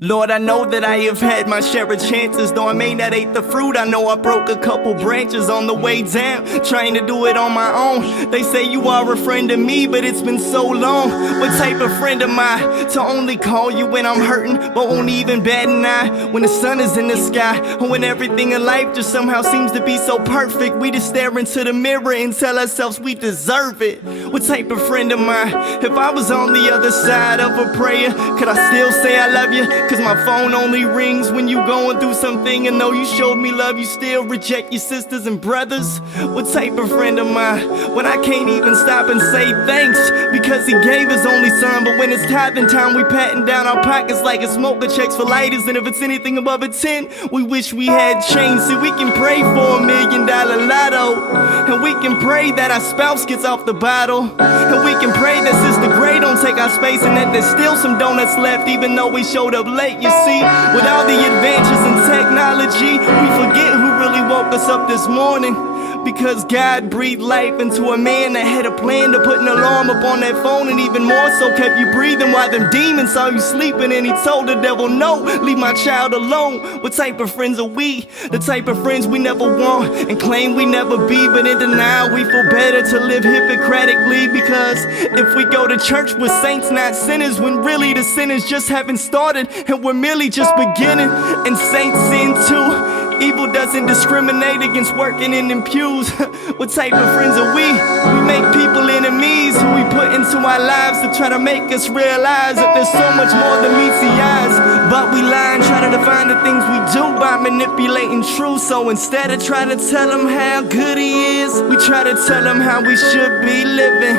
Lord, I know that I have had my share of chances. Though I may not ate the fruit, I know I broke a couple branches on the way down, trying to do it on my own. They say you are a friend to me, but it's been so long. What type of friend am I to only call you when I'm hurting, but won't even bat an eye when the sun is in the sky, or when everything in life just somehow seems to be so perfect? We just stare into the mirror and tell ourselves we deserve it. What type of friend am I? If I was on the other side of a prayer, could I still say I love you? Cause my phone only rings when you going through something, and though you showed me love, you still reject your sisters and brothers. What type of friend am I when I can't even stop and say thanks because he gave his only son? But when it's tithing time, we patting down our pockets like it's smoker checks for lighters, and if it's anything above a 10, we wish we had change. See, we can pray for $1 million lotto, and we can pray that our spouse gets off the bottle, and we can pray that Sister Gray don't take our space, and that there's still some donuts left even though we showed up late. You see, with all the advances in technology, we forget who really woke us up this morning. Because God breathed life into a man that had a plan to put an alarm up on that phone, and even more so kept you breathing while them demons saw you sleeping. And he told the devil, no, leave my child alone. What type of friends are we? The type of friends we never want and claim we never be, but in denial we feel better to live hypocritically. Because if we go to church with saints not sinners, when really the sinners just haven't started and we're merely just beginning. And saints sin too. Evil doesn't discriminate against working in them pews. What type of friends are we? We make people enemies who we put into our lives to try to make us realize that there's so much more than meets the eyes. But we lie and try to define the things we do by manipulating truth. So instead of trying to tell him how good he is, we try to tell him how we should be living,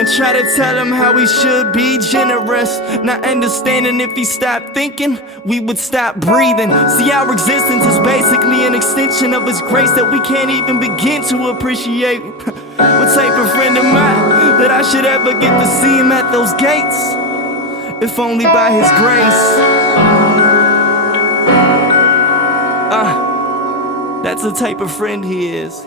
and try to tell him how he should be generous. Not understanding if he stopped thinking, we would stop breathing. See, our existence is basically an extension of his grace that we can't even begin to appreciate. What type of friend am I that I should ever get to see him at those gates? If only by his grace. That's the type of friend he is.